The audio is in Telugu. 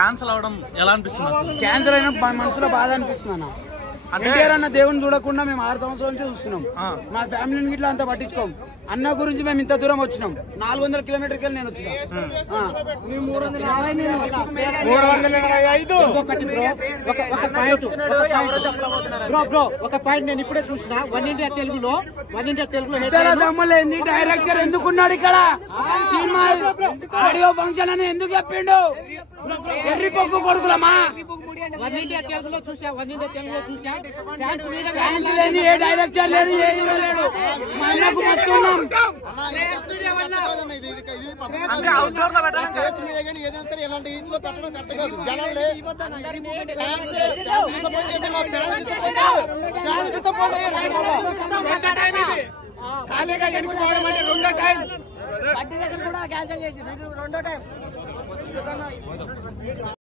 క్యాన్సిల్ అవడం ఎలా అనిపిస్తుంది? క్యాన్సిల్ అయిన మనసులో బాధ అనిపిస్తుంది అన్న. ఎన్టీఆర్ అన్న దేవుని చూడకుండా మేము 6 సంవత్సరాల నుంచి చూస్తున్నాం. మా ఫ్యామిలీని ఇట్లా అంతా పట్టించుకోం. అన్న గురించి మేము ఇంత దూరం వచ్చినాం. 400 కిలోమీటర్కి వెళ్ళి నేను వచ్చినా. ఒక పాయింట్ నేను ఇప్పుడే చూసిన వన్ ఇండియా తెలుగులో డైరెక్టర్ ఎందుకున్నాడు ఇక్కడ? సినిమా ఆడియో ఫంక్షన్ అని ఎందుకు చెప్పిండు? ఎర్రి పొక్కు కొడుకులమా. వన్ ఇండియా తెలుగులో చూసా ఏ డైరెక్టర్ లేడు, ఏ హీరో లేడు. మా అన్నకు వస్తున్నాం. అంటే అవుట్డోర్ లో పెట్టడం ఎలాంటి ఇంట్లో పెట్టడం కట్టదు. జనాలే ఖాళీగా ఎన్నుకోవడం అంటే రెండో టైం కూడా క్యాన్సిల్ చేసి రెండో టైం